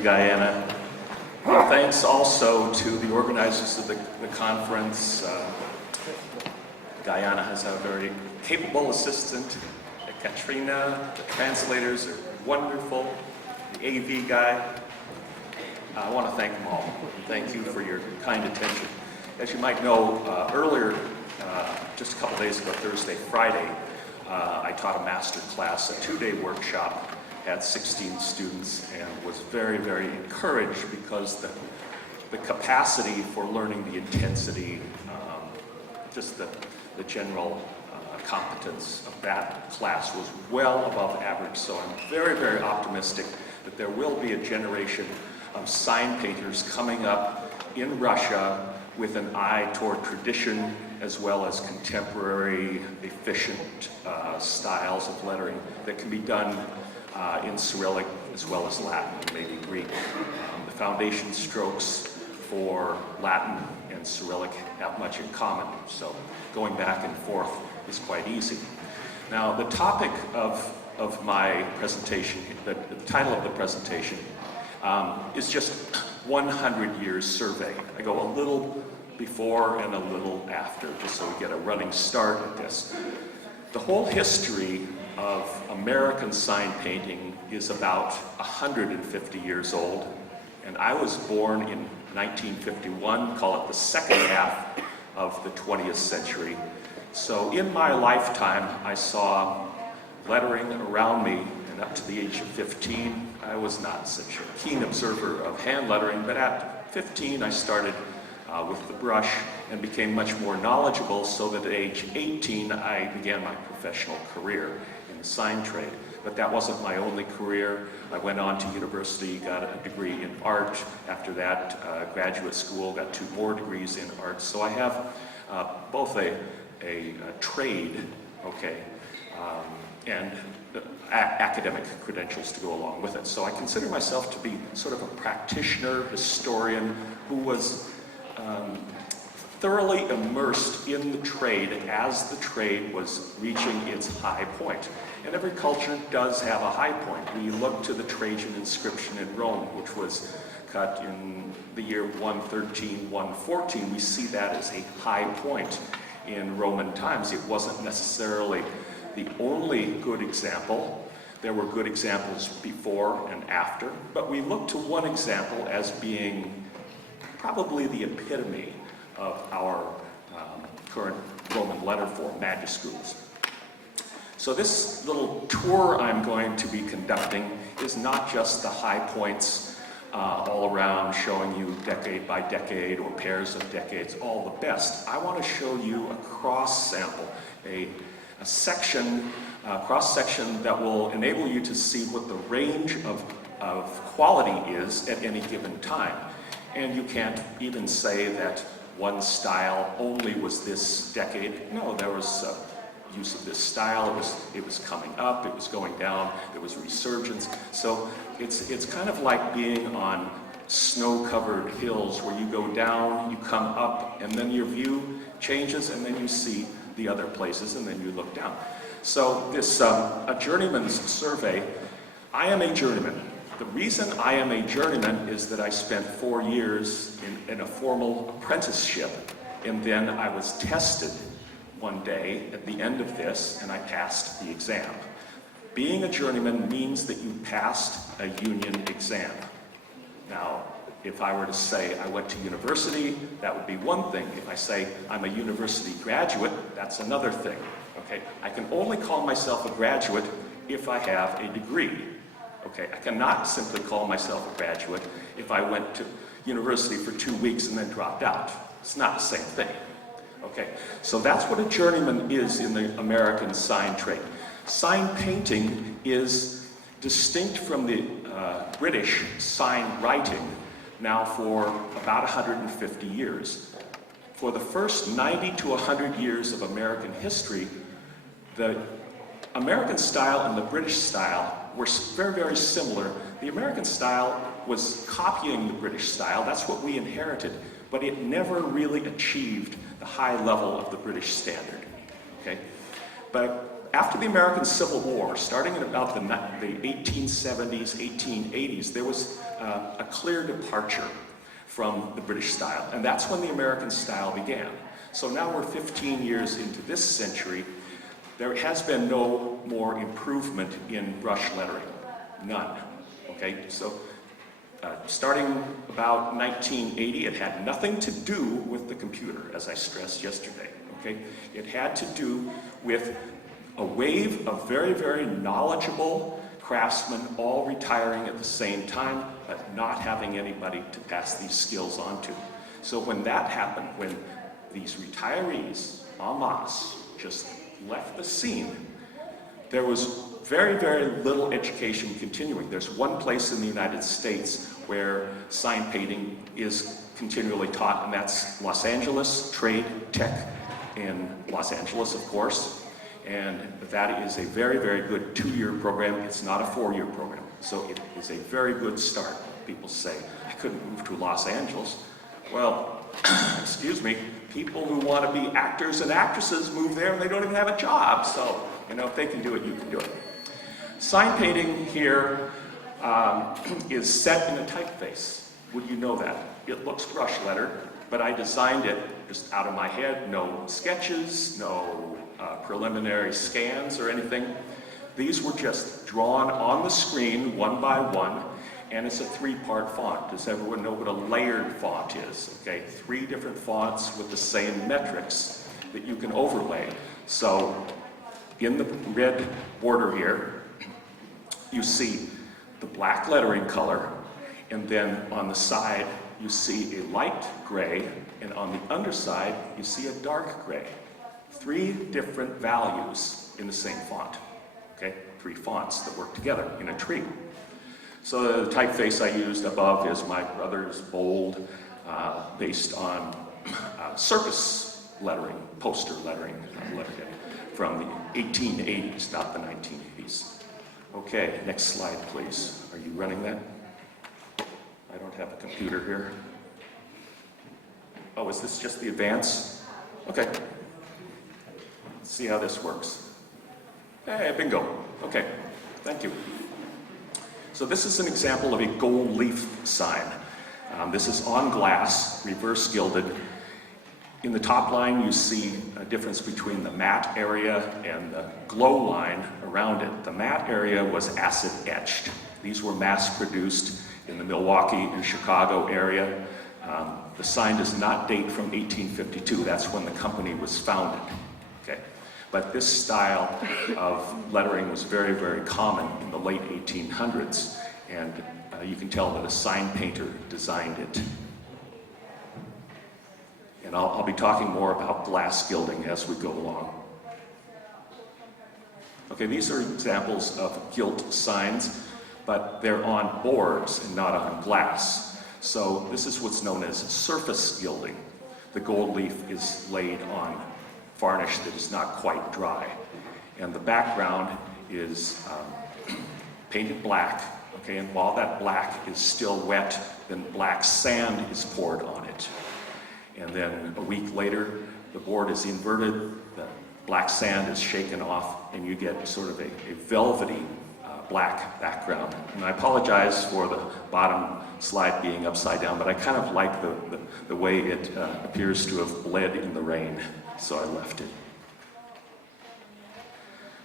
you, Guyana. Thanks also to the organizers of the conference. Guyana has a very capable assistant, Katrina. The translators are wonderful. The AV guy. I want to thank them all. Thank you for your kind attention. As you might know, earlier, just a couple days ago, Thursday, Friday, I taught a master class, a 2-day workshop, had 16 students, and was very, very encouraged because the capacity for learning, the intensity, just the general competence of that class was well above average. So I'm very, very optimistic that there will be a generation of sign painters coming up in Russia with an eye toward tradition as well as contemporary, efficient styles of lettering that can be done in Cyrillic as well as Latin and maybe Greek. The foundation strokes for Latin and Cyrillic have much in common, so going back and forth is quite easy. Now, the topic of my presentation, the title of the presentation, is just 100 years survey. I go a little before and a little after, just so we get a running start at this. The whole history of American sign painting is about 150 years old, and I was born in 1951, call it the second half of the 20th century. So in my lifetime, I saw lettering around me, and up to the age of 15, I was not such a keen observer of hand lettering, but at 15, I started with the brush and became much more knowledgeable, so that at age 18, I began my professional career in the sign trade. But that wasn't my only career. I went on to university, got a degree in art. After that, graduate school, got 2 more degrees in art. So I have both a trade, okay, and academic credentials to go along with it. So I consider myself to be sort of a practitioner, historian, who was thoroughly immersed in the trade as the trade was reaching its high point. And every culture does have a high point. We look to the Trajan inscription in Rome, which was cut in the year 113, 114. We see that as a high point in Roman times. It wasn't necessarily the only good example. There were good examples before and after, but we look to one example as being probably the epitome of our current Roman letter form, majuscules. So this little tour I'm going to be conducting is not just the high points all around, showing you decade by decade or pairs of decades, all the best. I want to show you a cross sample, a section, cross-section that will enable you to see what the range of quality is at any given time. And you can't even say that one style only was this decade. No, there was use of this style. It was coming up, it was going down, there was resurgence. So it's kind of like being on snow-covered hills where you go down, you come up, and then your view changes, and then you see the other places, and then you look down. So this, a journeyman's survey, I am a journeyman. The reason I am a journeyman is that I spent 4 years in a formal apprenticeship, and then I was tested one day at the end of this, and I passed the exam. Being a journeyman means that you passed a union exam. Now, if I were to say I went to university, that would be one thing. If I say I'm a university graduate, that's another thing. Okay? I can only call myself a graduate if I have a degree. Okay, I cannot simply call myself a graduate if I went to university for 2 weeks and then dropped out. It's not the same thing. Okay, so that's what a journeyman is in the American sign trade. Sign painting is distinct from the British sign writing now for about 150 years. For the first 90 to 100 years of American history, the American style and the British style were very, very similar. The American style was copying the British style. That's what we inherited, but it never really achieved the high level of the British standard. Okay? But after the American Civil War, starting in about the 1870s, 1880s, there was a clear departure from the British style, and that's when the American style began. So now we're 15 years into this century. There has been no more improvement in brush lettering, none, okay? So starting about 1980, it had nothing to do with the computer, as I stressed yesterday, okay? It had to do with a wave of very, very knowledgeable craftsmen all retiring at the same time, but not having anybody to pass these skills on to. So when that happened, when these retirees en masse just left the scene, there was very, very little education continuing. There's one place in the United States where sign painting is continually taught, and that's Los Angeles Trade Tech in Los Angeles, of course. And that is a very, very good 2-year program. It's not a 4-year program. So it is a very good start. People say, I couldn't move to Los Angeles. Well, excuse me, people who want to be actors and actresses move there and they don't even have a job. So, you know, if they can do it, you can do it. Sign painting here is set in a typeface. Would you know that? It looks brush lettered, but I designed it just out of my head. No sketches, no preliminary scans or anything. These were just drawn on the screen one by one, and it's a 3-part font. Does everyone know what a layered font is? Okay, 3 different fonts with the same metrics that you can overlay. So in the red border here, you see the black lettering color, and then on the side you see a light gray, and on the underside you see a dark gray. 3 different values in the same font, okay? 3 fonts that work together in a tree. So the typeface I used above is my brother's bold, based on circus lettering, poster lettering, from the 1880s, not the 1980s. Okay, next slide, please. Are you running that? I don't have a computer here. Oh, is this just the advance? Okay. Let's see how this works. Hey, bingo. Okay, thank you. So this is an example of a gold leaf sign. This is on glass, reverse gilded. In the top line, you see a difference between the matte area and the glow line around it. The matte area was acid etched. These were mass produced in the Milwaukee and Chicago area. The sign does not date from 1852. That's when the company was founded. Okay. But this style of lettering was very, very common in the late 1800s, and you can tell that a sign painter designed it. And I'll be talking more about glass gilding as we go along. Okay, these are examples of gilt signs, but they're on boards and not on glass. So this is what's known as surface gilding. The gold leaf is laid on varnish that is not quite dry. And the background is painted black, okay? And while that black is still wet, then black sand is poured on it. And then a week later, the board is inverted, the black sand is shaken off, and you get sort of a velvety black background. And I apologize for the bottom slide being upside down, but I kind of like the way it appears to have bled in the rain, so I left it.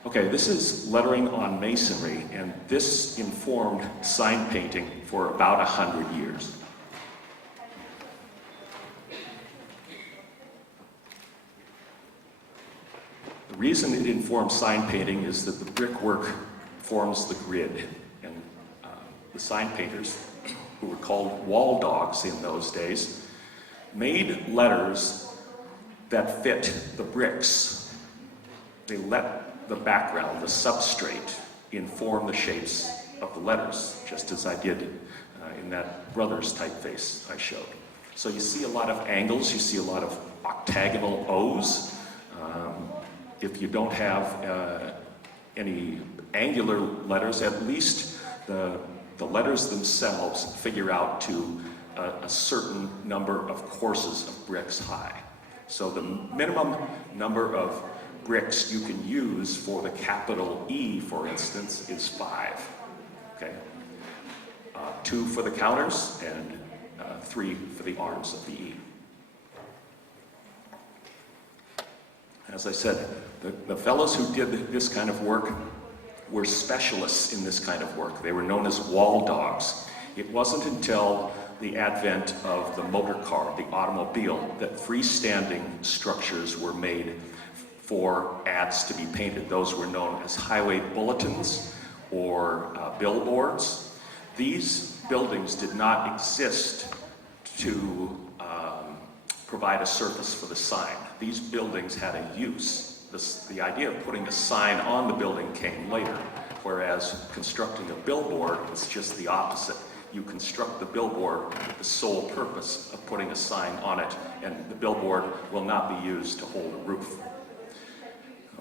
Okay, this is lettering on masonry, and this informed sign painting for about 100 years. The reason it informed sign painting is that the brickwork forms the grid, and the sign painters, who were called wall dogs in those days, made letters that fit the bricks. They let the background, the substrate, inform the shapes of the letters, just as I did in that Brothers typeface I showed. So you see a lot of angles, you see a lot of octagonal O's. If you don't have any angular letters, at least the letters themselves figure out to a certain number of courses of bricks high. So the minimum number of bricks you can use for the capital E, for instance, is 5. Okay? 2 for the counters and 3 for the arms of the E. As I said, the fellows who did this kind of work were specialists in this kind of work. They were known as wall dogs. It wasn't until the advent of the motor car, the automobile, that freestanding structures were made for ads to be painted. Those were known as highway bulletins or billboards. These buildings did not exist to provide a surface for the sign. These buildings had a use. The idea of putting a sign on the building came later, whereas constructing a billboard is just the opposite. You construct the billboard with the sole purpose of putting a sign on it, and the billboard will not be used to hold a roof.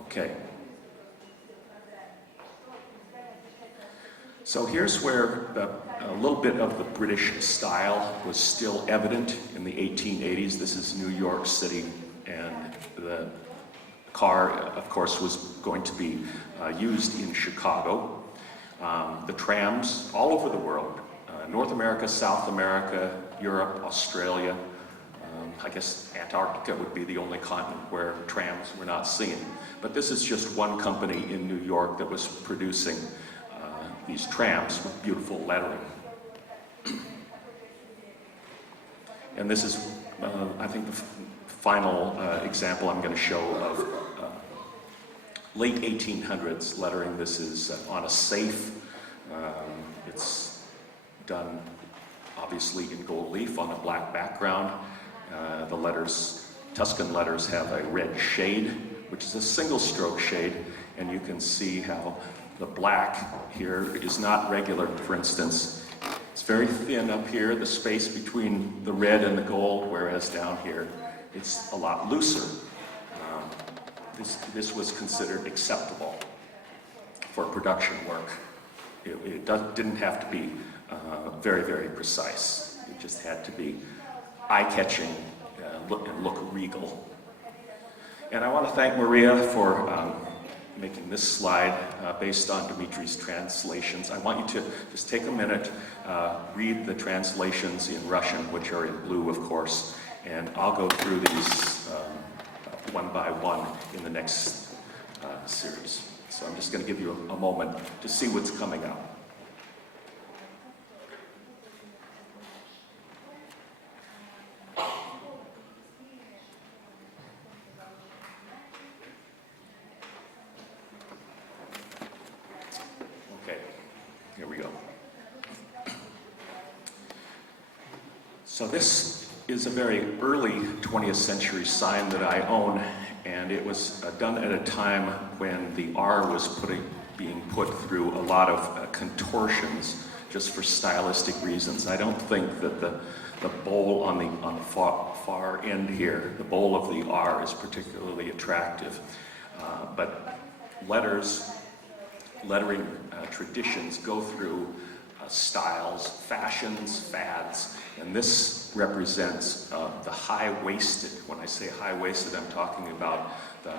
Okay. So here's where a little bit of the British style was still evident in the 1880s. This is New York City, and the car, of course, was going to be used in Chicago. The trams all over the world, North America, South America, Europe, Australia. I guess Antarctica would be the only continent where trams were not seen. But this is just one company in New York that was producing these trams with beautiful lettering. And this is, I think, the final example I'm going to show of late 1800s lettering. This is on a safe. It's done obviously in gold leaf on a black background. The letters, Tuscan letters, have a red shade, which is a single stroke shade, and you can see how the black here is not regular. For instance, it's very thin up here, the space between the red and the gold, whereas down here it's a lot looser. This was considered acceptable for production work. It didn't have to be very, very precise. It just had to be eye-catching and look regal. And I want to thank Maria for making this slide based on Dimitri's translations. I want you to just take a minute, read the translations in Russian, which are in blue, of course, and I'll go through these one by one in the next series. So I'm just going to give you a moment to see what's coming up. Here we go. So this is a very early 20th century sign that I own, and it was done at a time when the R was being put through a lot of contortions just for stylistic reasons. I don't think that the bowl on the far end here, the bowl of the R, is particularly attractive, but lettering traditions go through styles, fashions, fads, and this represents the high-waisted. When I say high-waisted, I'm talking about the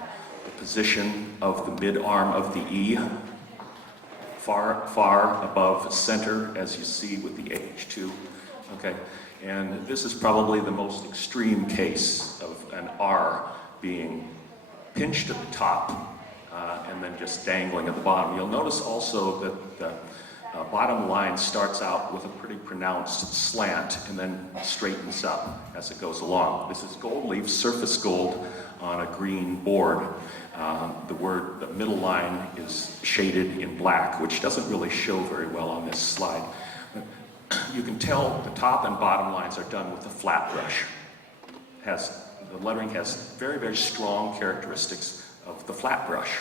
position of the mid-arm of the E, far above center, as you see with the H2. Okay, and this is probably the most extreme case of an R being pinched at the top and then just dangling at the bottom. You'll notice also that the bottom line starts out with a pretty pronounced slant and then straightens up as it goes along. This is gold leaf, surface gold on a green board. The middle line is shaded in black, which doesn't really show very well on this slide. But you can tell the top and bottom lines are done with a flat brush. The lettering has very, very strong characteristics of the flat brush.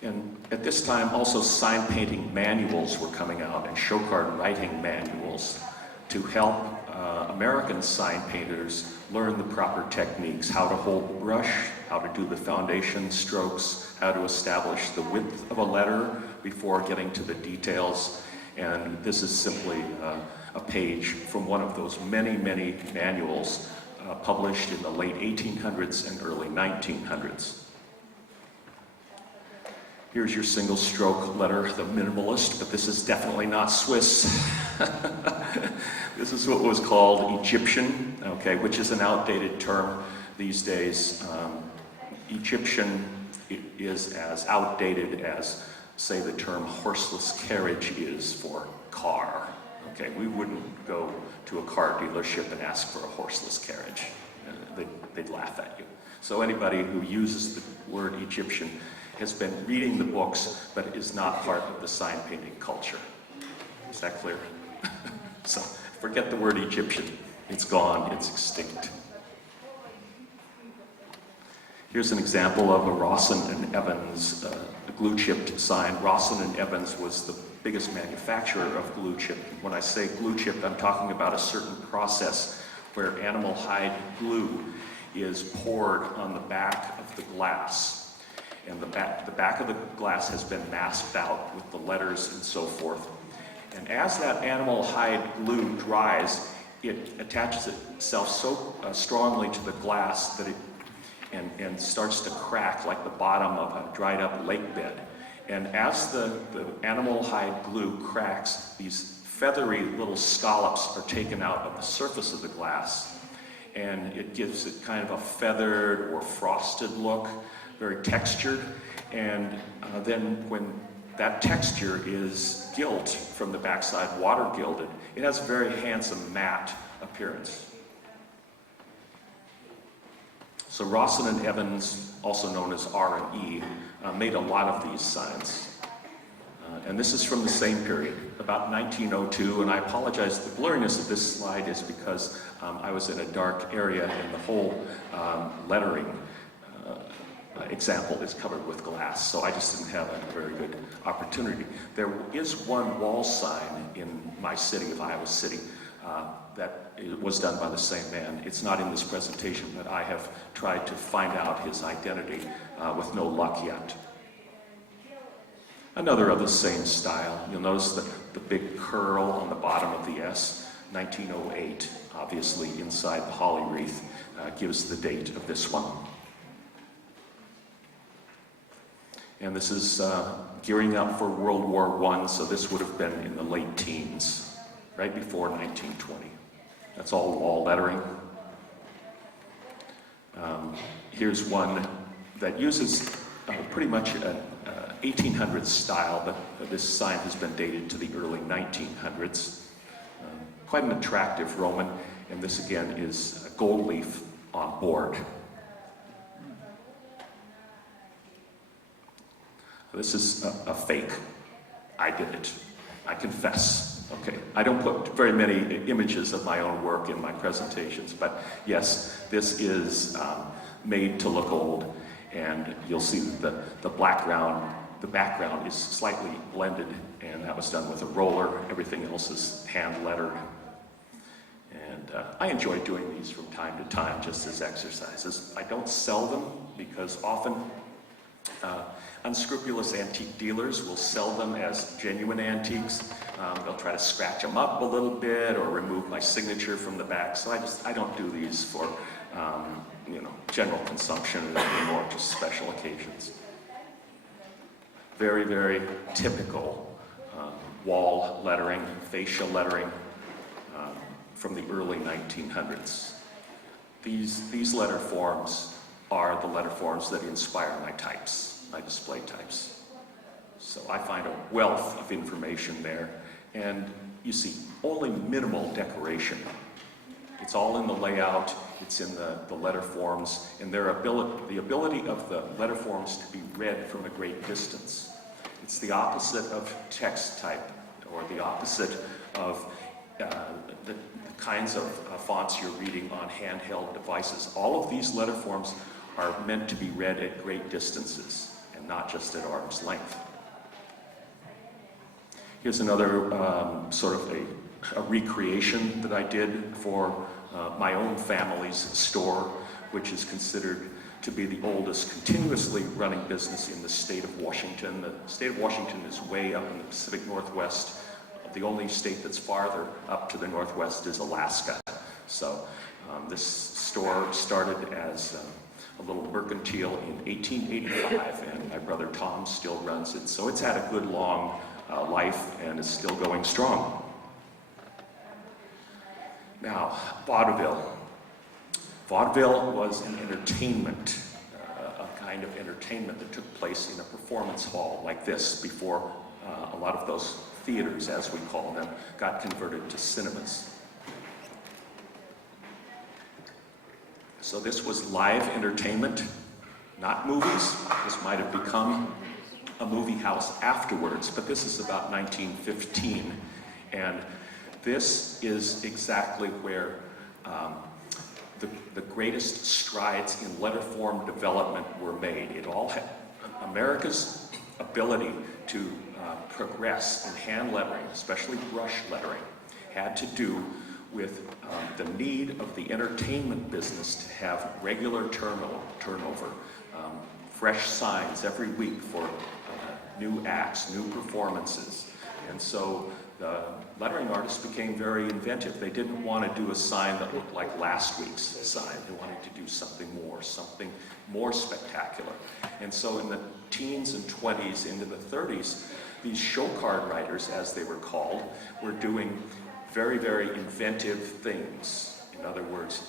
And at this time, also sign painting manuals were coming out and show card writing manuals to help American sign painters learn the proper techniques, how to hold the brush, how to do the foundation strokes, how to establish the width of a letter before getting to the details. And this is simply a page from one of those many, many manuals published in the late 1800s and early 1900s. Here's your single stroke letter, the minimalist, but this is definitely not Swiss. This is what was called Egyptian, okay, which is an outdated term these days. Egyptian is as outdated as, say, the term horseless carriage is for car. Okay, we wouldn't go to a car dealership and ask for a horseless carriage. They'd laugh at you. So anybody who uses the word Egyptian has been reading the books, but is not part of the sign painting culture. Is that clear? So forget the word Egyptian. It's gone, it's extinct. Here's an example of a Rawson and Evans glue-chipped sign. Rawson and Evans was the biggest manufacturer of glue chip. When I say glue chip, I'm talking about a certain process where animal hide glue is poured on the back of the glass. And the back of the glass has been masked out with the letters and so forth. And as that animal hide glue dries, it attaches itself so strongly to the glass that it and starts to crack like the bottom of a dried up lake bed. And as the animal hide glue cracks, these feathery little scallops are taken out of the surface of the glass. And it gives it kind of a feathered or frosted look, very textured. And then when that texture is gilt from the backside, water gilded, it has a very handsome matte appearance. So Rawson and Evans, also known as R&E, made a lot of these signs. And this is from the same period, about 1902, and I apologize, the blurriness of this slide is because I was in a dark area and the whole lettering example is covered with glass, so I just didn't have a very good opportunity. There is one wall sign in my city of Iowa City that was done by the same man. It's not in this presentation, but I have tried to find out his identity with no luck yet. Another of the same style. You'll notice the big curl on the bottom of the S, 1908, obviously inside the holly wreath, gives the date of this one. And this is gearing up for World War I, so this would have been in the late teens, right before 1920. That's all wall lettering. Here's one that uses pretty much an 1800s style, but this sign has been dated to the early 1900s. Quite an attractive Roman, and this again is a gold leaf on board. This is a fake. I did it. I confess. Okay, I don't put very many images of my own work in my presentations, but yes, this is made to look old, and you'll see that the background is slightly blended, and that was done with a roller. Everything else is hand lettered. And I enjoy doing these from time to time just as exercises. I don't sell them because often unscrupulous antique dealers will sell them as genuine antiques. They'll try to scratch them up a little bit or remove my signature from the back. So I don't do these for general consumption anymore, just special occasions. Very, very typical wall lettering, facial lettering from the early 1900s. These letter forms are the letter forms that inspire my types, my display types. So I find a wealth of information there, and you see only minimal decoration. It's all in the layout, it's in the letter forms, and the ability of the letter forms to be read from a great distance. It's the opposite of text type, or the opposite of the kinds of fonts you're reading on handheld devices. All of these letter forms are meant to be read at great distances, and not just at arm's length. Here's another sort of a recreation that I did for my own family's store, which is considered to be the oldest continuously running business in the state of Washington. The state of Washington is way up in the Pacific Northwest of the the only state that's farther up to the northwest is Alaska. So this store started as a little mercantile in 1885, and my brother Tom still runs it. So it's had a good long life and is still going strong. Now, vaudeville. Vaudeville was an entertainment, a kind of entertainment that took place in a performance hall like this before a lot of those theaters, as we call them, got converted to cinemas. So this was live entertainment, not movies. This might have become a movie house afterwards, but this is about 1915. And this is exactly where the greatest strides in letter form development were made. It all had America's ability to progress in hand lettering, especially brush lettering, had to do with the need of the entertainment business to have regular turnover, fresh signs every week for new acts, new performances. And so the lettering artists became very inventive. They didn't want to do a sign that looked like last week's sign. They wanted to do something more spectacular. And so in the teens and 20s into the 30s, these show card writers, as they were called, were doing very, very inventive things. In other words,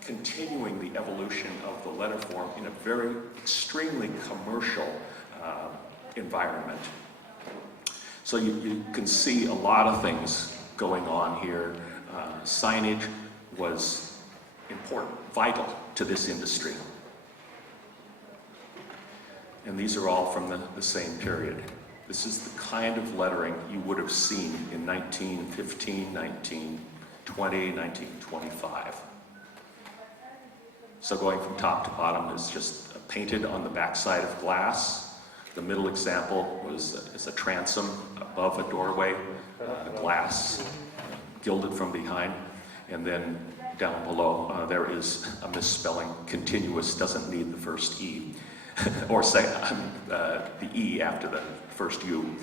continuing the evolution of the letter form in a very extremely commercial environment. So you can see a lot of things going on here. Signage was important, vital to this industry. And these are all from the same period. This is the kind of lettering you would have seen in 1915, 1920, 1925. So going from top to bottom is just painted on the backside of glass. The middle example is a transom above a doorway, glass, gilded from behind. And then down below, there is a misspelling. Continuous doesn't need the first E, or the E after the first U.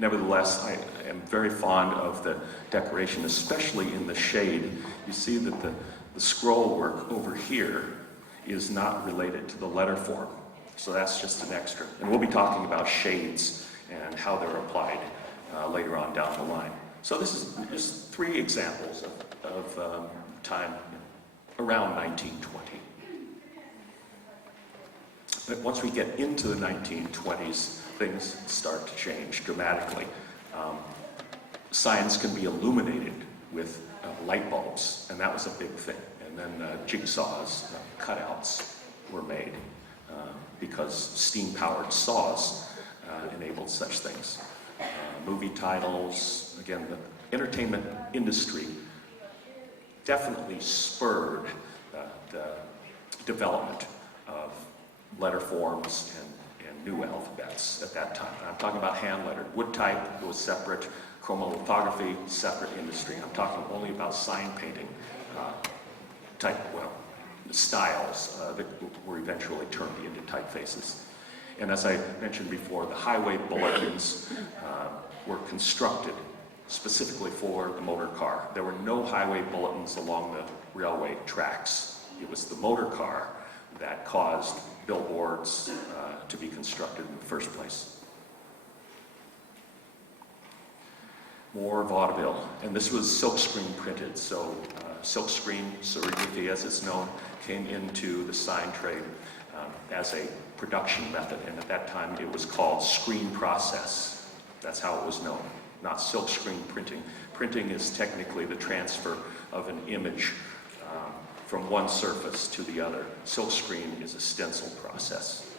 Nevertheless, I am very fond of the decoration, especially in the shade. You see that the scroll work over here is not related to the letter form. So that's just an extra. And we'll be talking about shades and how they're applied later on down the line. So this is just 3 examples of time around 1920. But once we get into the 1920s, things start to change dramatically. Signs can be illuminated with light bulbs, and that was a big thing. And then jigsaws, cutouts were made because steam-powered saws enabled such things. Movie titles, again, the entertainment industry definitely spurred the development of letter forms and new alphabets at that time. And I'm talking about hand-lettered. Wood type, it was separate. Chromolithography, separate industry. I'm talking only about sign painting styles that were eventually turned into typefaces. And as I mentioned before, the highway bulletins were constructed specifically for the motor car. There were no highway bulletins along the railway tracks. It was the motor car that caused billboards to be constructed in the first place. More vaudeville, and this was silkscreen printed. So silkscreen, serigraphy as it's known, came into the sign trade as a production method, and at that time it was called screen process. That's how it was known, not silkscreen printing. Printing is technically the transfer of an image from one surface to the other. Silkscreen is a stencil process.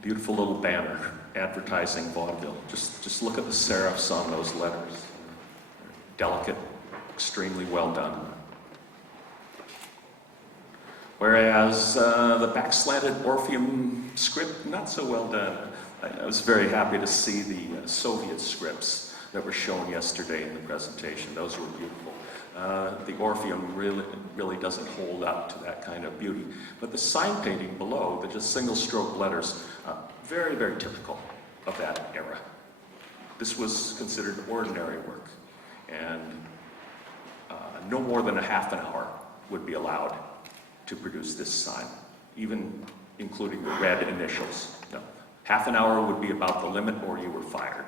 Beautiful little banner advertising vaudeville. Just look at the serifs on those letters. Delicate, extremely well done. Whereas the back-slanted Orpheum script, not so well done. I was very happy to see the Soviet scripts that were shown yesterday in the presentation. Those were beautiful. the Orpheum really doesn't hold up to that kind of beauty. But the sign painting below, the just single stroke letters, very, very typical of that era. This was considered ordinary work, and no more than a half an hour would be allowed to produce this sign, even including the red initials. No, half an hour would be about the limit, or you were fired.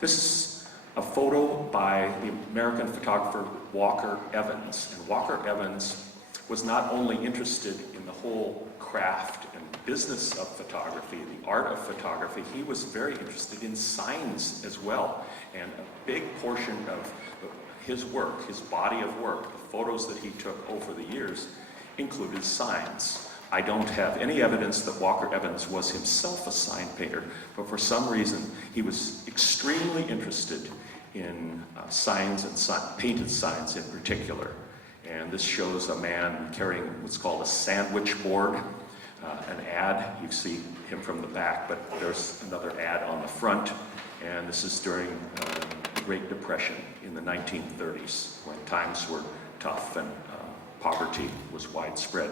This is a photo by the American photographer Walker Evans. And Walker Evans was not only interested in the whole craft and business of photography, the art of photography, he was very interested in signs as well. And a big portion of his work, his body of work, the photos that he took over the years, included signs. I don't have any evidence that Walker Evans was himself a sign painter, but for some reason he was extremely interested in signs and painted signs in particular. And this shows a man carrying what's called a sandwich board, an ad. You see him from the back, but there's another ad on the front. And this is during the Great Depression in the 1930s, when times were tough and poverty was widespread.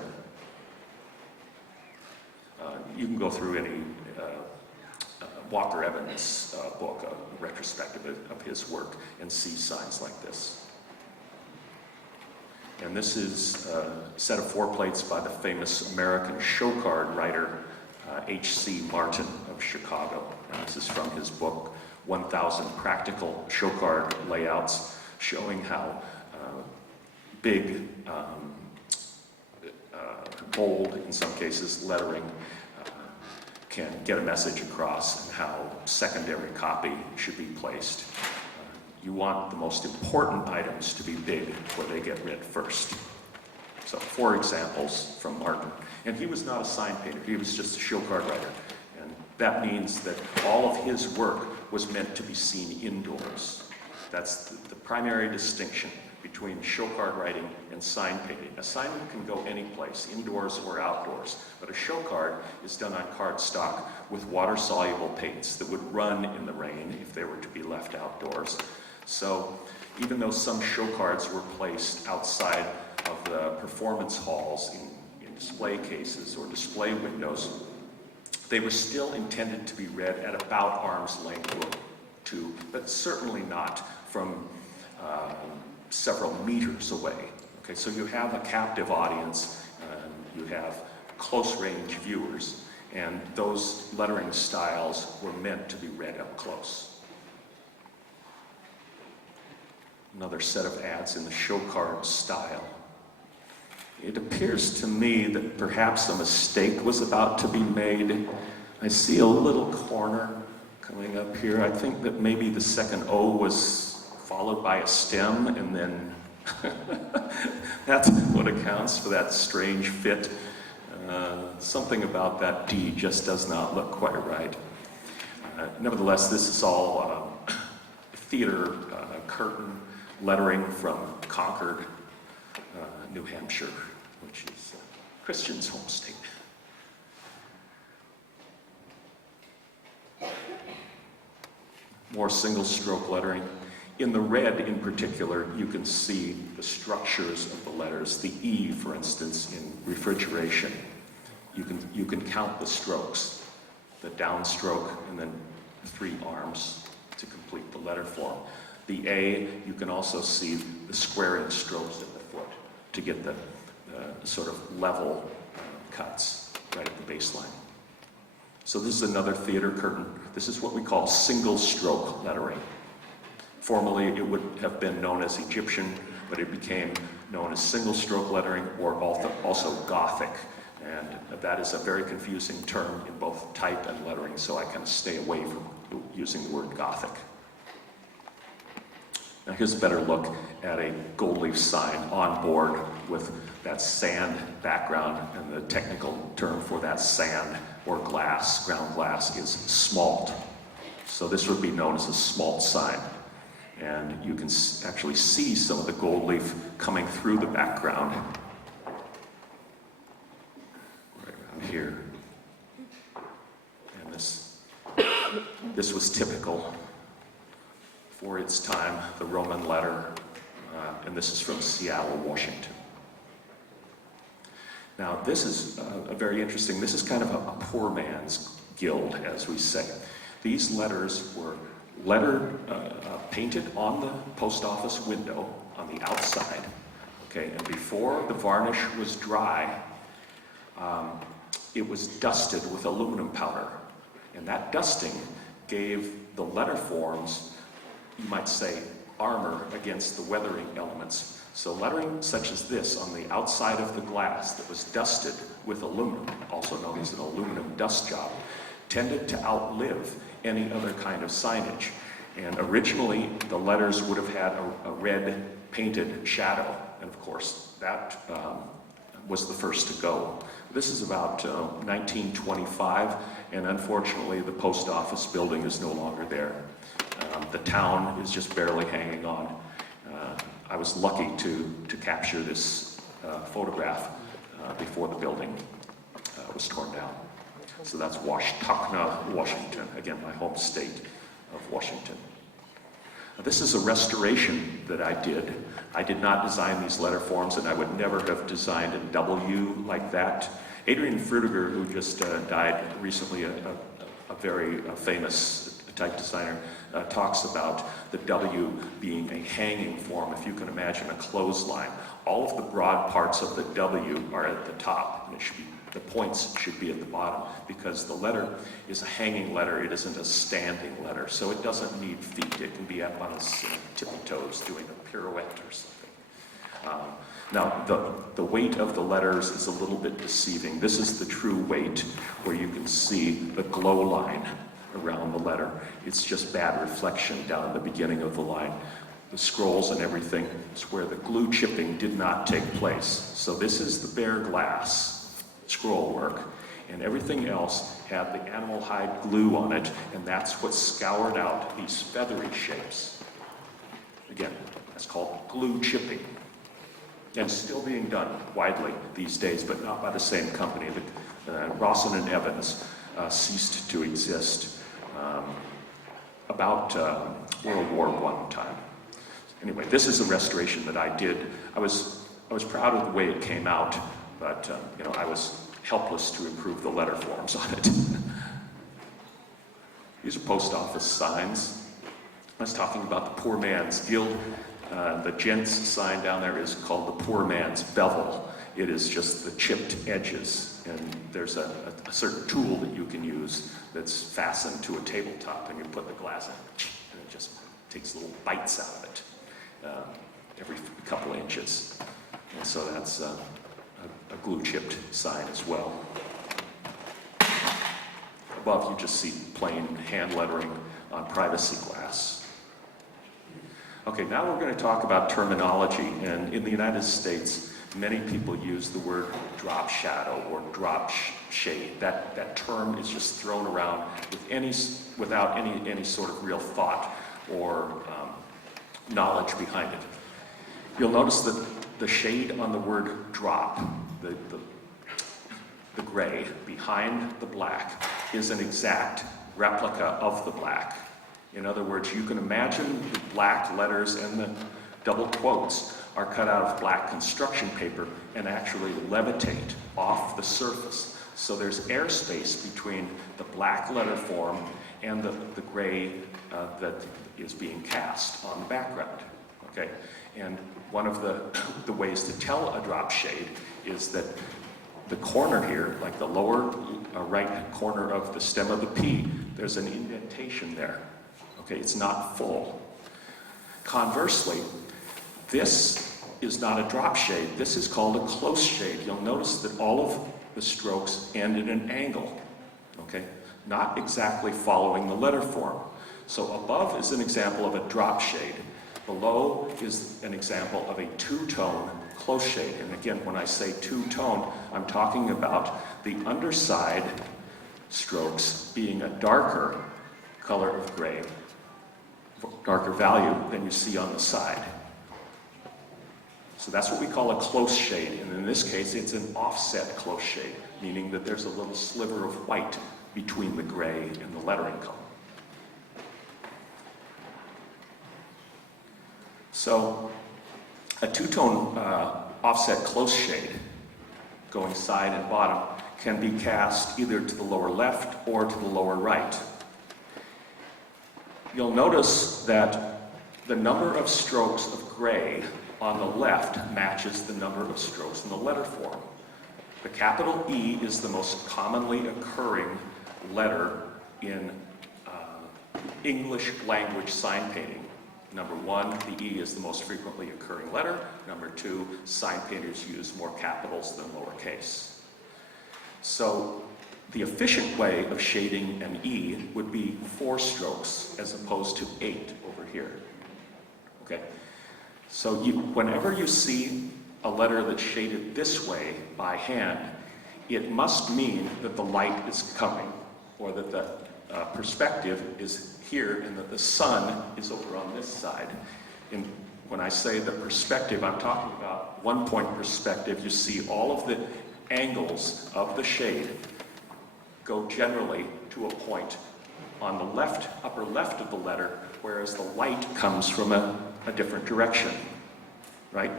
You can go through any Walker Evans book, a retrospective of his work, and see signs like this. And this is a set of 4 plates by the famous American show card writer, H.C. Martin of Chicago. And this is from his book, 1,000 Practical Show Card Layouts, showing how big, bold, in some cases, lettering can get a message across, and how secondary copy should be placed. You want the most important items to be big before they get read first. So 4 examples from Martin. And he was not a sign painter, he was just a show card writer. And that means that all of his work was meant to be seen indoors. That's the primary distinction between show card writing and sign painting. A sign can go any place, indoors or outdoors, but a show card is done on cardstock with water-soluble paints that would run in the rain if they were to be left outdoors. So even though some show cards were placed outside of the performance halls in display cases or display windows, they were still intended to be read at about arm's length or 2, but certainly not from several meters away. Okay, so you have a captive audience, you have close-range viewers, and those lettering styles were meant to be read up close. Another set of ads in the show card style. It appears to me that perhaps a mistake was about to be made. I see a little corner coming up here. I think that maybe the second O was followed by a stem, and then that's what accounts for that strange fit. Something about that D just does not look quite right. Nevertheless, this is all theater curtain lettering from Concord, New Hampshire, which is Christian's home state. More single-stroke lettering. In the red, in particular, you can see the structures of the letters. The E, for instance, in refrigeration. You can count the strokes, the downstroke, and then 3 arms to complete the letter form. The A, you can also see the squaring strokes at the foot to get the sort of level cuts right at the baseline. So this is another theater curtain. This is what we call single-stroke lettering. Formerly, it would have been known as Egyptian, but it became known as single-stroke lettering, or also Gothic. And that is a very confusing term in both type and lettering, so I kind of stay away from using the word Gothic. Now here's a better look at a gold leaf sign on board with that sand background, and the technical term for that sand or glass, ground glass, is smalt. So this would be known as a smalt sign. And you can actually see some of the gold leaf coming through the background. Right around here. And this was typical for for its time, the Roman letter, and this is from Seattle, Washington. Now this is very interesting. This is kind of a poor man's guild, as we say. These letters were painted on the post office window on the outside, okay, and before the varnish was dry, it was dusted with aluminum powder, and that dusting gave the letter forms, you might say, armor against the weathering elements. So lettering such as this on the outside of the glass that was dusted with aluminum, also known as an aluminum dust job, tended to outlive any other kind of signage. And originally, the letters would have had a red painted shadow, and of course, that was the first to go. This is about 1925, and unfortunately, the post office building is no longer there. The town is just barely hanging on. I was lucky to capture this photograph before the building was torn down. So that's Washtenaw, Washington, again, my home state of Washington. This is a restoration that I did. I did not design these letter forms, and I would never have designed a W like that. Adrian Frutiger, who just died recently, a very famous type designer, talks about the W being a hanging form. If you can imagine a clothesline, all of the broad parts of the W are at the top, and it should be, the points should be at the bottom, because the letter is a hanging letter. It isn't a standing letter, so it doesn't need feet. It can be up on its tippy toes doing a pirouette or something. Now, the weight of the letters is a little bit deceiving. This is the true weight, where you can see the glow line around the letter. It's just bad reflection down at the beginning of the line. The scrolls and everything is where the glue chipping did not take place. So this is the bare glass scroll work, and everything else had the animal hide glue on it, and that's what scoured out these feathery shapes. Again, that's called glue chipping. And still being done widely these days, but not by the same company. Rawson and Evans ceased to exist about World War I time. Anyway, this is a restoration that I did. I was proud of the way it came out, but you know, I was helpless to improve the letter forms on it. These are post office signs. I was talking about the poor man's guild. The gents sign down there is called the poor man's bevel. It is just the chipped edges, and there's a certain tool that you can use that's fastened to a tabletop, and you put the glass in, and it just takes little bites out of it every couple inches. And so that's a glue chipped sign as well. Above you just see plain hand lettering on privacy glass. Okay, now we're going to talk about terminology, and in the United States, many people use the word drop shadow or drop shade. That term is just thrown around without any sort of real thought or knowledge behind it. You'll notice that the shade on the word drop, the gray behind the black, is an exact replica of the black. In other words, you can imagine the black letters and the double quotes are cut out of black construction paper and actually levitate off the surface. So there's airspace between the black letter form and the gray that is being cast on the background. Okay, and one of the ways to tell a drop shade is that the corner here, like the lower right corner of the stem of the P, there's an indentation there. Okay, it's not full. Conversely, this is not a drop shade. This is called a close shade. You'll notice that all of the strokes end in an angle, okay? Not exactly following the letter form. So above is an example of a drop shade. Below is an example of a two-tone close shade. And again, when I say two-tone, I'm talking about the underside strokes being a darker color of gray, darker value than you see on the side. So that's what we call a close shade, and in this case it's an offset close shade, meaning that there's a little sliver of white between the gray and the lettering color. So a two-tone offset close shade going side and bottom can be cast either to the lower left or to the lower right. You'll notice that the number of strokes of gray on the left matches the number of strokes in the letter form. The capital E is the most commonly occurring letter in English language sign painting. Number one, the E is the most frequently occurring letter. Number two, sign painters use more capitals than lowercase. So the efficient way of shading an E would be 4 strokes as opposed to 8 over here. Okay? So whenever you see a letter that's shaded this way by hand, it must mean that the light is coming, or that the perspective is here and that the sun is over on this side. And when I say the perspective, I'm talking about one-point perspective. You see all of the angles of the shade go generally to a point on the left, upper left of the letter, whereas the light comes from a different direction, right?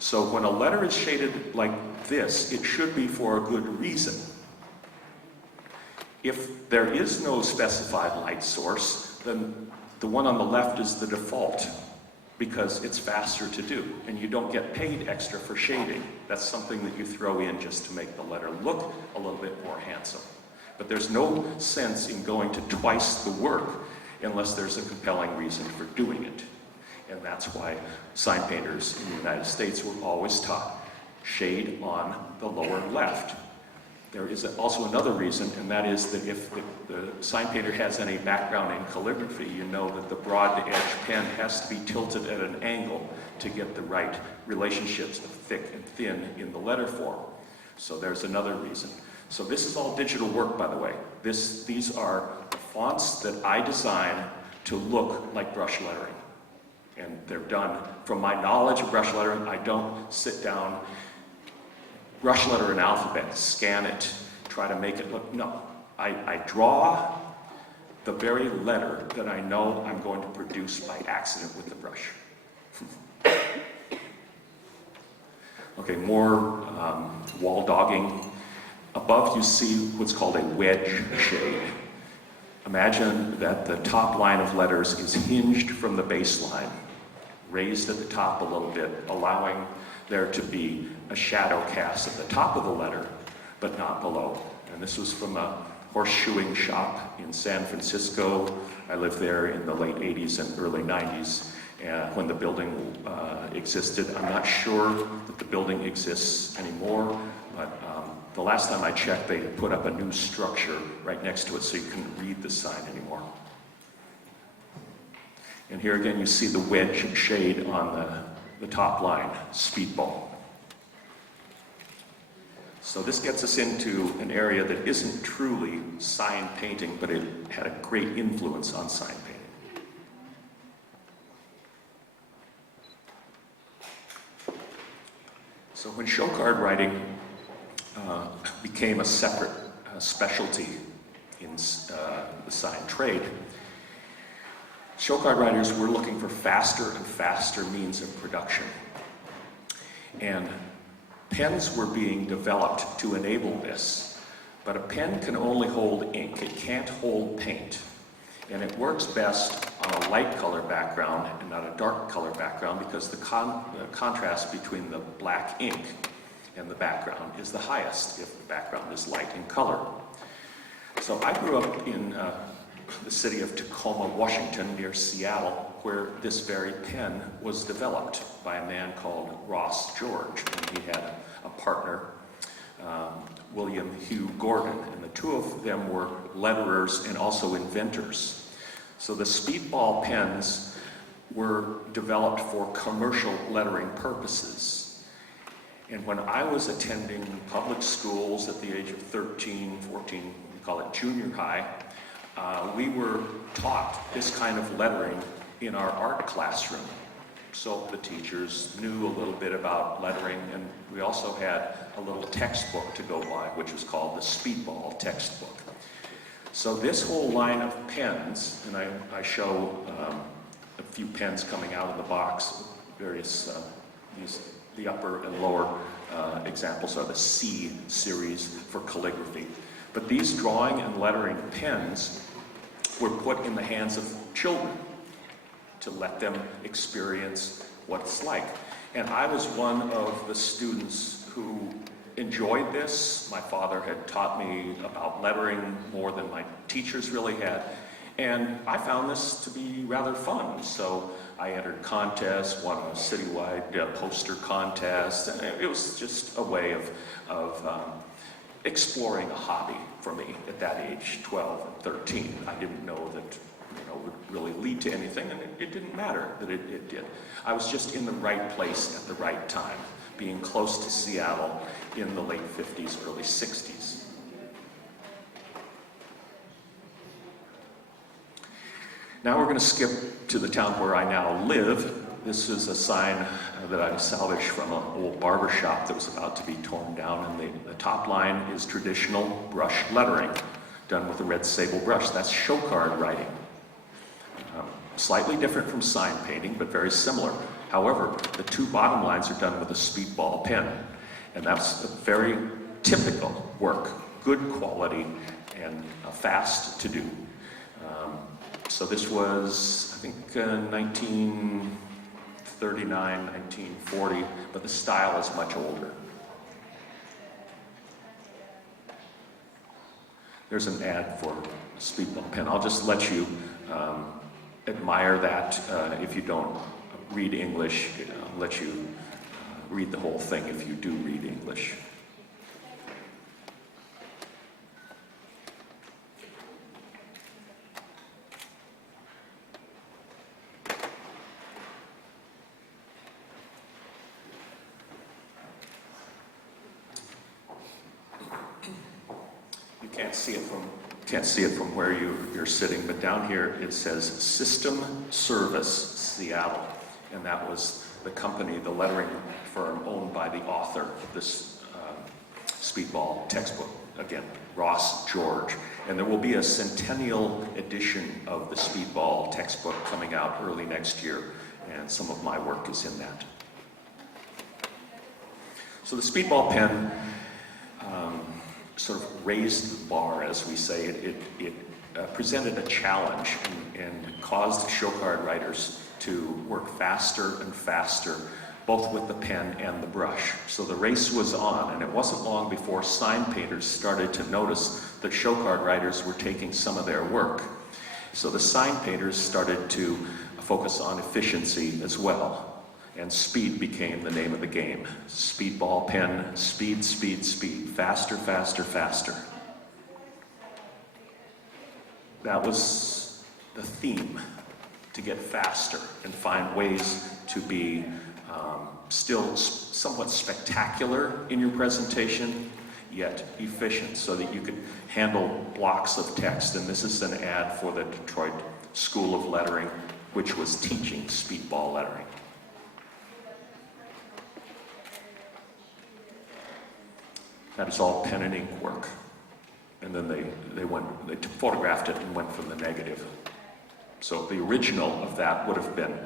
So when a letter is shaded like this, it should be for a good reason. If there is no specified light source, then the one on the left is the default because it's faster to do, and you don't get paid extra for shading. That's something that you throw in just to make the letter look a little bit more handsome. But there's no sense in going to twice the work unless there's a compelling reason for doing it. And that's why sign painters in the United States were always taught shade on the lower left. There is also another reason, and that is that if the sign painter has any background in calligraphy, you know that the broad edge pen has to be tilted at an angle to get the right relationships of thick and thin in the letter form. So there's another reason. So this is all digital work, by the way. These are fonts that I design to look like brush lettering. And they're done, from my knowledge of brush lettering, I don't sit down, brush letter an alphabet, scan it, try to make it look, no. I draw the very letter that I know I'm going to produce by accident with the brush. Okay, more wall dogging. Above you see what's called a wedge shade. Imagine that the top line of letters is hinged from the baseline, raised at the top a little bit, allowing there to be a shadow cast at the top of the letter, but not below. And this was from a horseshoeing shop in San Francisco. I lived there in the late 80s and early 90s when the building existed. I'm not sure that the building exists anymore, but the last time I checked, they had put up a new structure right next to it so you couldn't read the sign anymore. And here again, you see the wedge shade on the top line, speedball. So this gets us into an area that isn't truly sign painting, but it had a great influence on sign painting. So when show card writing became a separate specialty in the sign trade, show card writers were looking for faster and faster means of production. And pens were being developed to enable this. But a pen can only hold ink. It can't hold paint. And it works best on a light color background and not a dark color background because the contrast between the black ink and the background is the highest if the background is light in color. So I grew up in the city of Tacoma, Washington, near Seattle, where this very pen was developed by a man called Ross George. And he had a partner, William Hugh Gordon, and the two of them were letterers and also inventors. So the speedball pens were developed for commercial lettering purposes. And when I was attending public schools at the age of 13, 14, we call it junior high, we were taught this kind of lettering in our art classroom. So the teachers knew a little bit about lettering, and we also had a little textbook to go by, which was called the Speedball textbook. So this whole line of pens, and I show a few pens coming out of the box, various, the upper and lower examples are the C series for calligraphy. But these drawing and lettering pens were put in the hands of children to let them experience what it's like. And I was one of the students who enjoyed this. My father had taught me about lettering more than my teachers really had. And I found this to be rather fun. So I entered contests, won a citywide poster contest. And it was just a way of exploring a hobby for me at that age, 12 and 13. I didn't know that would really lead to anything, and it didn't matter that it did. I was just in the right place at the right time, being close to Seattle in the late 50s, early 60s. Now we're going to skip to the town where I now live. This is a sign that I salvaged from an old barber shop that was about to be torn down, and the top line is traditional brush lettering, done with a red sable brush. That's show card writing. Slightly different from sign painting, but very similar. However, the two bottom lines are done with a speedball pen, and that's a very typical work, good quality, and fast to do. So this was, I think, 1939, 1940, but the style is much older. There's an ad for a speedball pen. I'll just let you admire that. If you don't read English, I'll let you read the whole thing if you do read English. You can't see it from where you're sitting, but down here it says System Service Seattle, and that was the company, the lettering firm owned by the author of this speedball textbook. Again, Ross George. And there will be a centennial edition of the speedball textbook coming out early next year, and some of my work is in that. So the speedball pen sort of raised the bar, as we say. It presented a challenge and caused show card writers to work faster and faster, both with the pen and the brush. So the race was on, and it wasn't long before sign painters started to notice that show card writers were taking some of their work. So the sign painters started to focus on efficiency as well. And speed became the name of the game. Speedball pen, speed, speed, speed. Faster, faster, faster. That was the theme, to get faster and find ways to be still somewhat spectacular in your presentation, yet efficient, so that you could handle blocks of text. And this is an ad for the Detroit School of Lettering, which was teaching speedball lettering. That is all pen and ink work. And then they photographed it and went from the negative. So the original of that would have been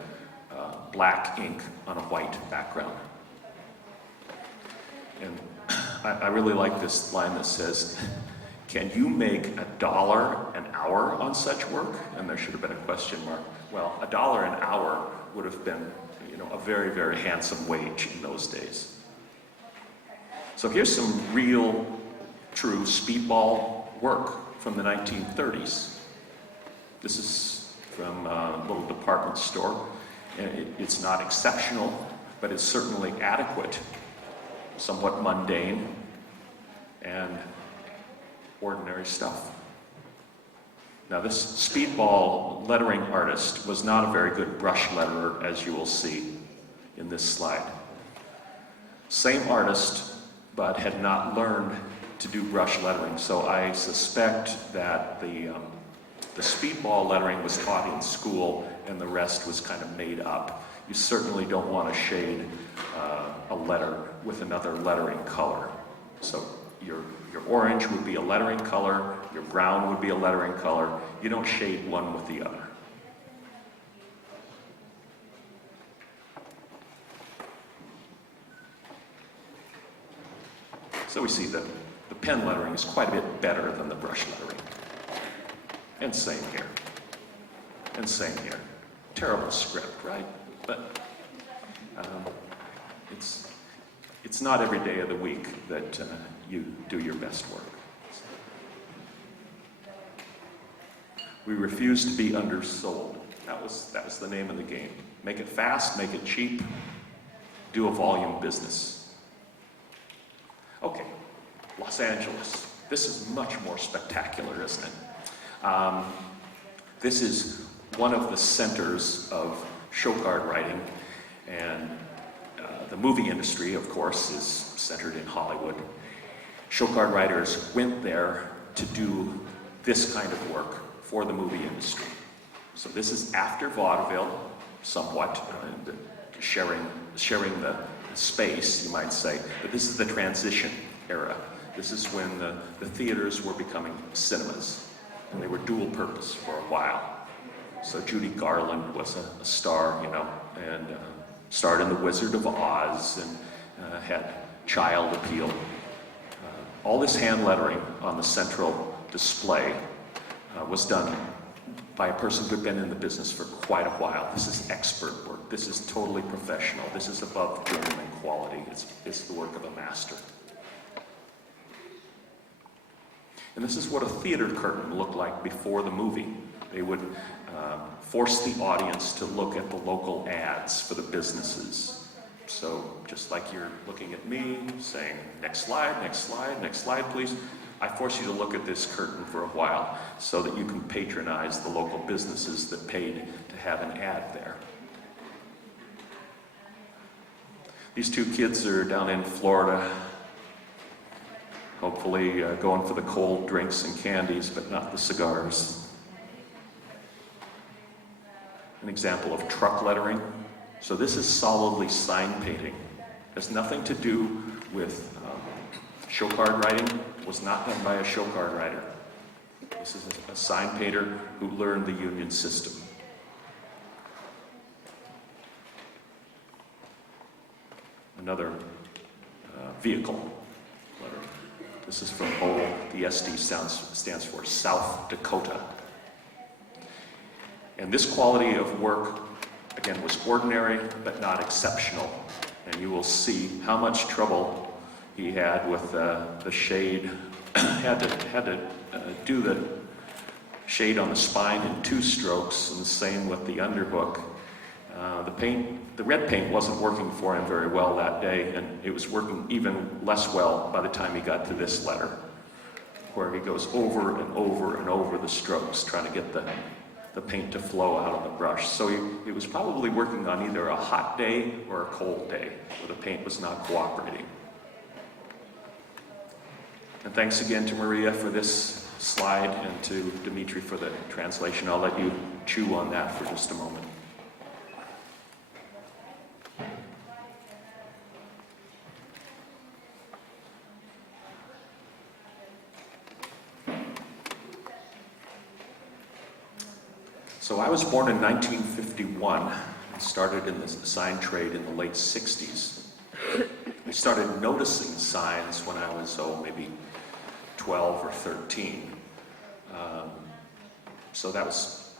black ink on a white background. And I really like this line that says, "Can you make $1 an hour on such work?" And there should have been a question mark. Well, $1 an hour would have been, a very, very handsome wage in those days. So here's some real, true speedball work from the 1930s. This is from a little department store. And it's not exceptional, but it's certainly adequate, somewhat mundane, and ordinary stuff. Now this speedball lettering artist was not a very good brush letterer, as you will see in this slide. Same artist, but had not learned to do brush lettering. So I suspect that the speedball lettering was taught in school and the rest was kind of made up. You certainly don't want to shade a letter with another lettering color. So your orange would be a lettering color, your brown would be a lettering color. You don't shade one with the other. So we see that the pen lettering is quite a bit better than the brush lettering. And same here. And same here. Terrible script, right? But it's not every day of the week that you do your best work. We refuse to be undersold. That was the name of the game. Make it fast, make it cheap, do a volume business. Okay, Los Angeles. This is much more spectacular, isn't it? This is one of the centers of show card writing, and the movie industry, of course, is centered in Hollywood. Show card writers went there to do this kind of work for the movie industry. So this is after vaudeville, somewhat, and sharing the space, you might say, but this is the transition era. This is when the theaters were becoming cinemas, and they were dual purpose for a while. So Judy Garland was a star, you know, and starred in The Wizard of Oz, and had child appeal. All this hand lettering on the central display was done by a person who had been in the business for quite a while. This is expert work. This is totally professional. This is above journeyman quality. It's the work of a master. And this is what a theater curtain looked like before the movie. They would force the audience to look at the local ads for the businesses. So just like you're looking at me, saying, next slide, next slide, next slide, please. I force you to look at this curtain for a while so that you can patronize the local businesses that paid to have an ad there. These two kids are down in Florida, hopefully going for the cold drinks and candies, but not the cigars. An example of truck lettering. So this is solidly sign painting. It has nothing to do with show card writing. It was not done by a show card writer. This is a sign painter who learned the union system. Another vehicle lettering. This is from O. The SD stands for South Dakota. And this quality of work, again, was ordinary but not exceptional. And you will see how much trouble he had with the shade. had to do the shade on the spine in 2 strokes, and the same with the underhook. The red paint wasn't working for him very well that day, and it was working even less well by the time he got to this letter, where he goes over and over and over the strokes, trying to get the paint to flow out of the brush. So he was probably working on either a hot day or a cold day, where the paint was not cooperating. And thanks again to Maria for this slide, and to Dimitri for the translation. I'll let you chew on that for just a moment. So I was born in 1951 and started in the sign trade in the late 60s. I started noticing signs when I was, maybe 12 or 13. So that was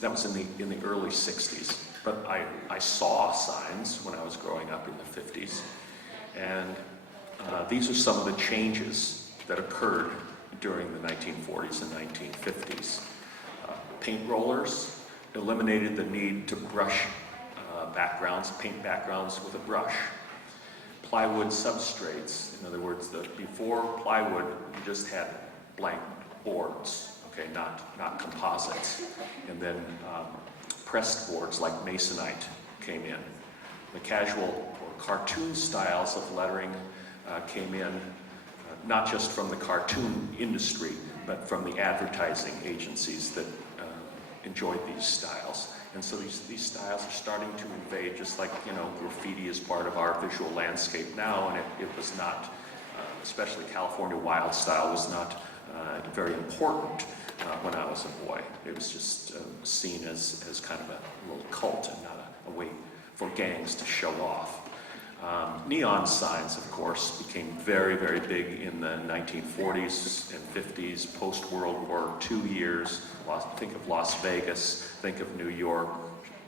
in the early 60s. But I saw signs when I was growing up in the 50s. And these are some of the changes that occurred during the 1940s and 1950s. Paint rollers eliminated the need to brush paint backgrounds with a brush. Plywood substrates, in other words, before plywood, you just had blank boards, okay, not composites. And then pressed boards like masonite came in. The casual or cartoon styles of lettering came in, not just from the cartoon industry, but from the advertising agencies that enjoyed these styles. And so these styles are starting to invade, just like, graffiti is part of our visual landscape now, and it was not, especially California wild style was not very important when I was a boy. It was just seen as kind of a little cult and not a way for gangs to show off. Neon signs, of course, became very, very big in the 1940s and 50s, post-World War II years. Think of Las Vegas, think of New York,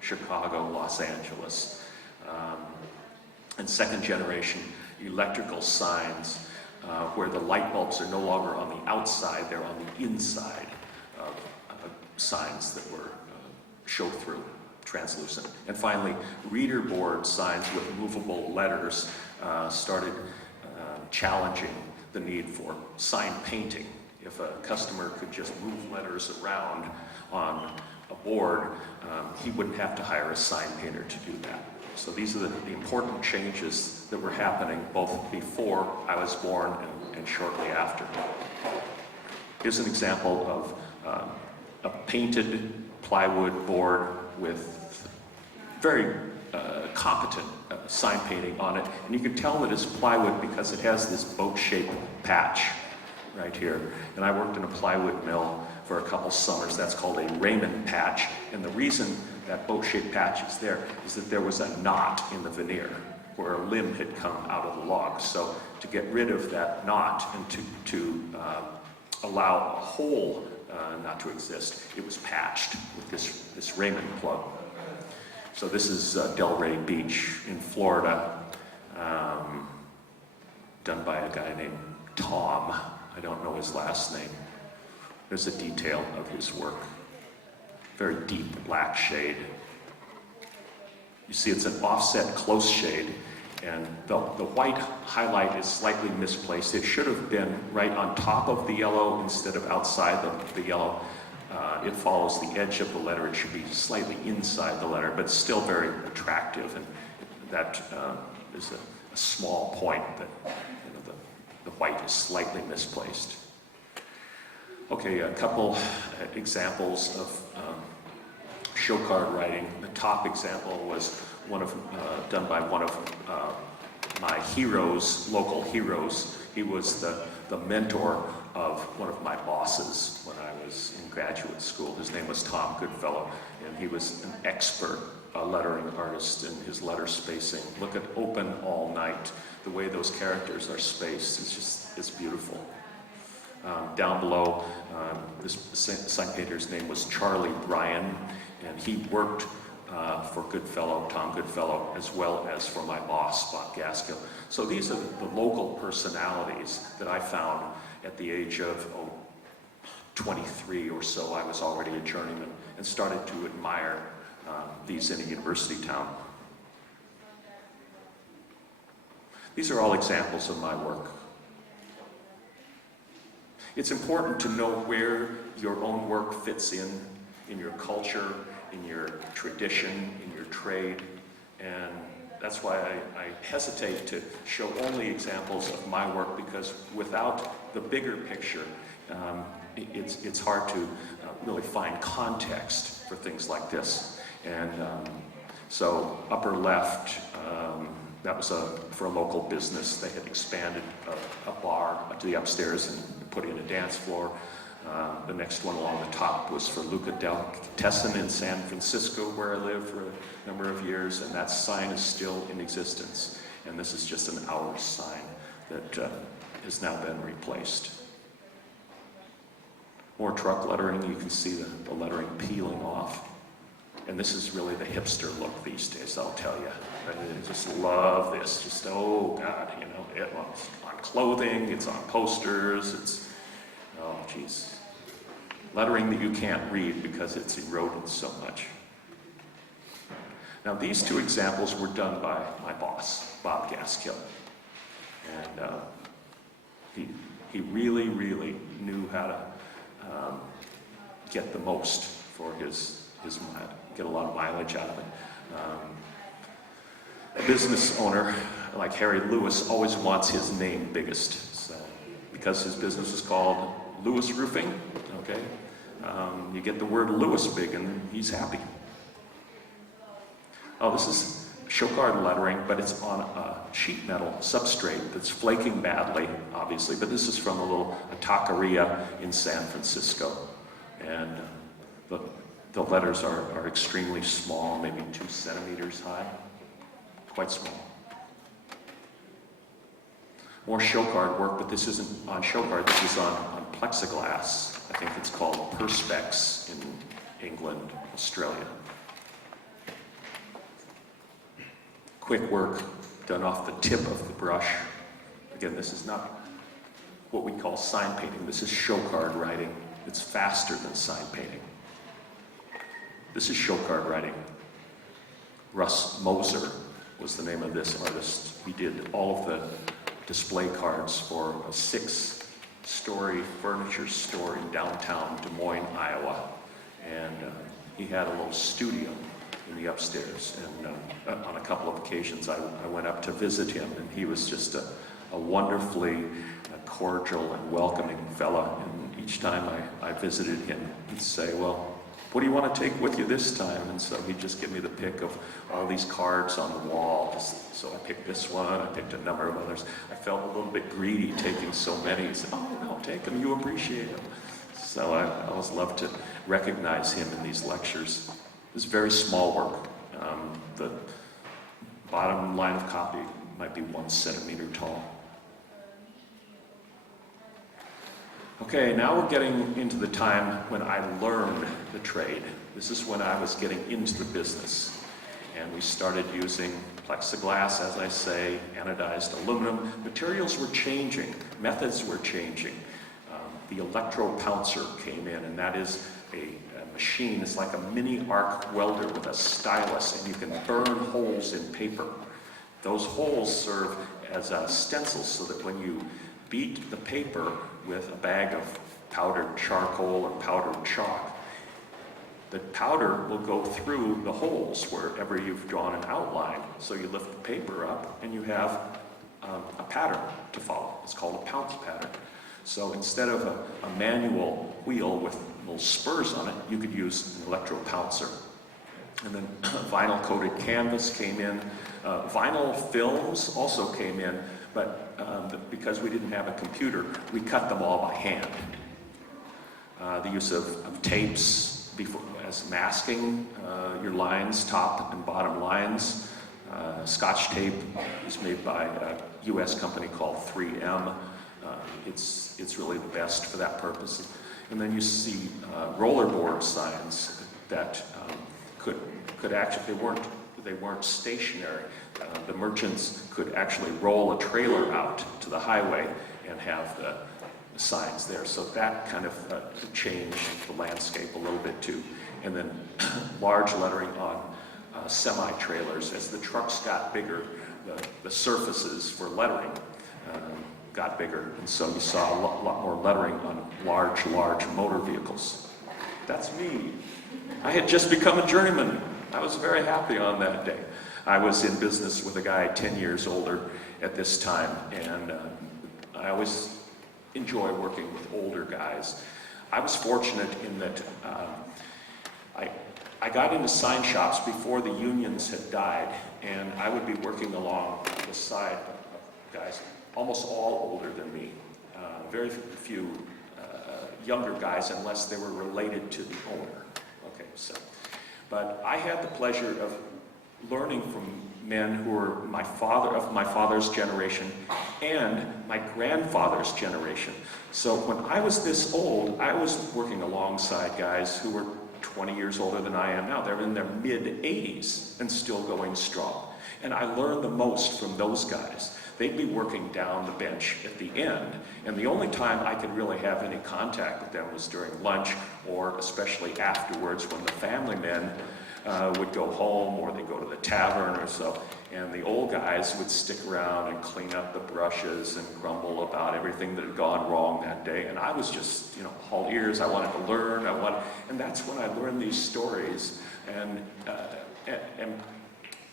Chicago, Los Angeles. And second generation electrical signs, where the light bulbs are no longer on the outside, they're on the inside of signs that were show-through, translucent. And finally, reader board signs with movable letters started challenging the need for sign painting. If a customer could just move letters around on a board, he wouldn't have to hire a sign painter to do that. So these are the important changes that were happening both before I was born and shortly after. Here's an example of a painted plywood board with very competent sign painting on it. And you can tell that it's plywood because it has this boat-shaped patch right here. And I worked in a plywood mill for a couple summers. That's called a Raymond patch. And the reason that boat-shaped patch is there is that there was a knot in the veneer where a limb had come out of the log. So to get rid of that knot and to allow a hole not to exist, it was patched with this Raymond plug. So this is Delray Beach in Florida, done by a guy named Tom. I don't know his last name. There's a detail of his work. Very deep black shade. You see it's an offset close shade, and the white highlight is slightly misplaced. It should have been right on top of the yellow instead of outside the yellow. It follows the edge of the letter. It should be slightly inside the letter, but still very attractive, and that is a small point that the white is slightly misplaced. Okay, a couple examples of show card writing. The top example was done by one of my heroes, local heroes. He was the mentor of one of my bosses when I was in graduate school. His name was Tom Goodfellow, and he was an expert lettering artist in his letter spacing. Look at Open All Night. The way those characters are spaced is beautiful. Down below, this sign painter's name was Charlie Bryan, and he worked for Goodfellow, Tom Goodfellow, as well as for my boss, Bob Gaskill. So these are the local personalities that I found at the age of 23 or so. I was already a journeyman and started to admire these in a university town. These are all examples of my work. It's important to know where your own work fits in your culture, in your tradition, in your trade, and that's why I hesitate to show only examples of my work, because without the bigger picture, it's hard to really find context for things like this. And so upper left, that was for a local business. They had expanded a bar to the upstairs and put in a dance floor. The next one along the top was for Luca Delicatessen in San Francisco, where I lived for a number of years, and that sign is still in existence. And this is just an hours sign that has now been replaced. More truck lettering. You can see the lettering peeling off. And this is really the hipster look these days, I'll tell you. I just love this. Just, oh God, you know, it's on clothing, it's on posters, it's, oh geez. Lettering that you can't read because it's eroded so much. Now these two examples were done by my boss, Bob Gaskill. And he really, really knew how to get the most for his get a lot of mileage out of it. A business owner like Harry Lewis always wants his name biggest. So, because his business is called Lewis Roofing, okay? You get the word Lewis big and he's happy. Oh, this is show card lettering, but it's on a sheet metal substrate that's flaking badly, obviously, but this is from a taqueria in San Francisco. And the letters are extremely small, maybe 2 centimeters high, quite small. more show card work, but this isn't on show card, this is on plexiglass. I think it's called perspex in England, Australia. Quick work done off the tip of the brush. Again, this is not what we call sign painting, this is show card writing. It's faster than sign painting. This is show card writing. Russ Moser was the name of this artist. He did all of the display cards for a 6-story furniture store in downtown Des Moines, Iowa. And he had a little studio in the upstairs. And on a couple of occasions I went up to visit him, and he was just a wonderfully cordial and welcoming fella. And each time I visited him, he'd say, well, what do you want to take with you this time? And so he'd just give me the pick of all these cards on the wall. So I picked this one, I picked a number of others. I felt a little bit greedy taking so many. He said, oh no, take them, you appreciate them. So I always love to recognize him in these lectures. It's very small work. The bottom line of copy might be 1 centimeter tall. Okay, now we're getting into the time when I learned the trade. This is when I was getting into the business. And we started using plexiglass, as I say, anodized aluminum. Materials were changing, methods were changing. The electro-pouncer came in, and that is a machine. It's like a mini arc welder with a stylus, and you can burn holes in paper. Those holes serve as stencils so that when you beat the paper with a bag of powdered charcoal or powdered chalk, the powder will go through the holes wherever you've drawn an outline. So you lift the paper up and you have a pattern to follow. It's called a pounce pattern. So instead of a manual wheel with little spurs on it, you could use an electro-pouncer. And then vinyl-coated canvas came in. Vinyl films also came in, but because we didn't have a computer, we cut them all by hand. The use of tapes as masking your lines, top and bottom lines. Scotch tape is made by a US company called 3M. It's really the best for that purpose. And then you see rollerboard signs that could actually, they weren't stationary. The merchants could actually roll a trailer out to the highway and have the signs there. So that kind of changed the landscape a little bit too. And then large lettering on semi-trailers. As the trucks got bigger, the surfaces for lettering got bigger. And so you saw a lot more lettering on large motor vehicles. That's me. I had just become a journeyman. I was very happy on that day. I was in business with a guy 10 years older at this time, and I always enjoy working with older guys. I was fortunate in that I got into sign shops before the unions had died, and I would be working along the side of guys, almost all older than me. Very few younger guys, unless they were related to the owner. Okay, so. But I had the pleasure of learning from men who were of my father's generation and my grandfather's generation. So when I was this old, I was working alongside guys who were 20 years older than I am now. They're in their mid-80s and still going strong. And I learned the most from those guys. They'd be working down the bench at the end, and the only time I could really have any contact with them was during lunch, or especially afterwards when the family men would go home or they'd go to the tavern or so, and the old guys would stick around and clean up the brushes and grumble about everything that had gone wrong that day. And I was just, all ears. I wanted to learn. And that's when I learned these stories, and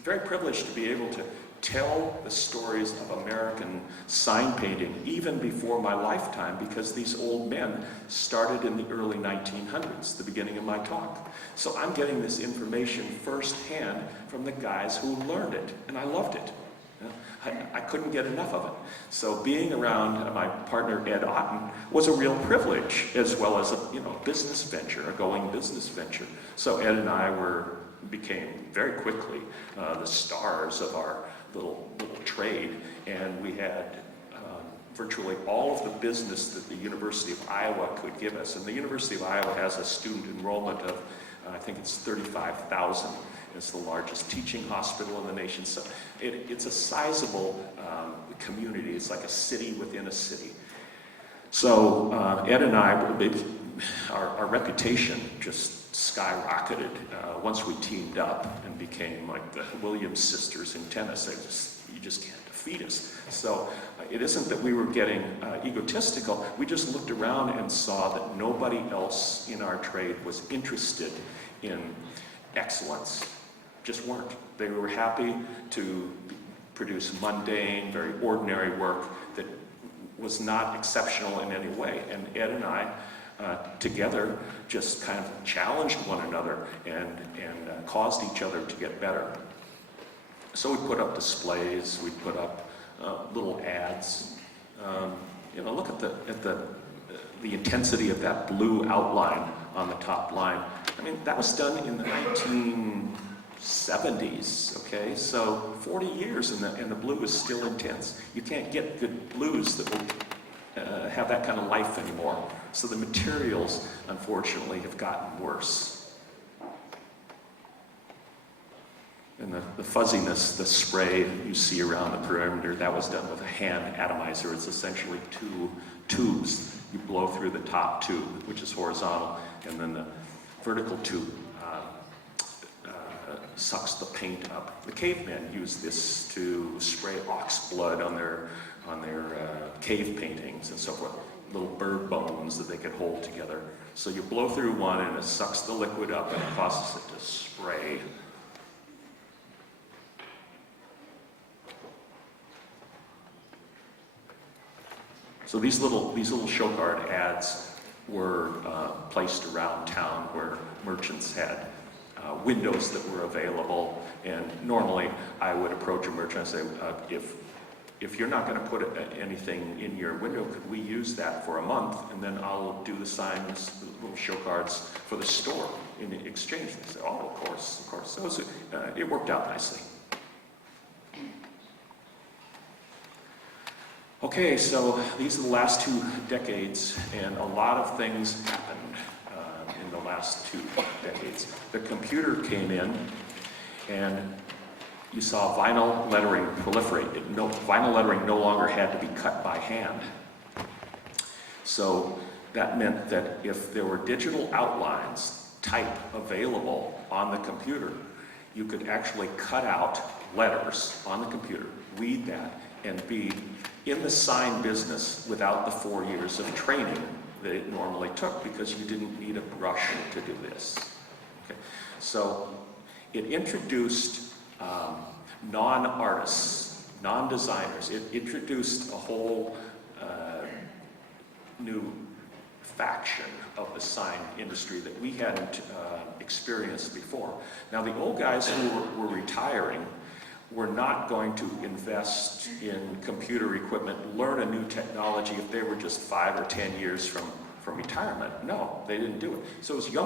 very privileged to be able to tell the stories of American sign painting even before my lifetime, because these old men started in the early 1900s, the beginning of my talk. So I'm getting this information firsthand from the guys who learned it, and I loved it. I couldn't get enough of it. So being around my partner Ed Otten was a real privilege, as well as a business venture, a going business venture. So Ed and I became very quickly the stars of our little trade, and we had virtually all of the business that the University of Iowa could give us. And the University of Iowa has a student enrollment of, I think it's 35,000. It's the largest teaching hospital in the nation. So it's a sizable community. It's like a city within a city. So Ed and I, our reputation just skyrocketed once we teamed up and became like the Williams sisters in tennis. You just can't defeat us. So it isn't that we were getting egotistical. We just looked around and saw that nobody else in our trade was interested in excellence. Just weren't. They were happy to produce mundane, very ordinary work that was not exceptional in any way. And Ed and I, together, just kind of challenged one another and caused each other to get better. So we put up displays, we put up little ads. Look at the intensity of that blue outline on the top line. I mean, that was done in the 1970s, okay? So 40 years and the blue is still intense. You can't get good blues that will have that kind of life anymore. So the materials, unfortunately, have gotten worse. And the fuzziness, the spray you see around the perimeter, that was done with a hand atomizer. It's essentially two tubes. You blow through the top tube, which is horizontal, and then the vertical tube sucks the paint up. The cavemen used this to spray ox blood on their cave paintings and so forth. Little bird bones that they could hold together. So you blow through one and it sucks the liquid up and it causes it to spray. So these little show card ads were placed around town where merchants had windows that were available, and normally I would approach a merchant and say, if you're not going to put anything in your window, could we use that for a month, and then I'll do the signs, the little show cards for the store in exchange. They say, oh, of course. So it worked out nicely. Okay, so these are the last 2 decades, and a lot of things happened in the last 2 decades. The computer came in, and you saw vinyl lettering proliferate. Vinyl lettering no longer had to be cut by hand. So that meant that if there were digital outlines type available on the computer, you could actually cut out letters on the computer, read that, and be in the sign business without the 4 years of training that it normally took, because you didn't need a brush to do this. Okay. So it introduced non-artists, non-designers. It introduced a whole new faction of the sign industry that we hadn't experienced before. Now, the old guys who were retiring were not going to invest in computer equipment, learn a new technology if they were just 5 or 10 years from retirement. No, they didn't do it. So it was young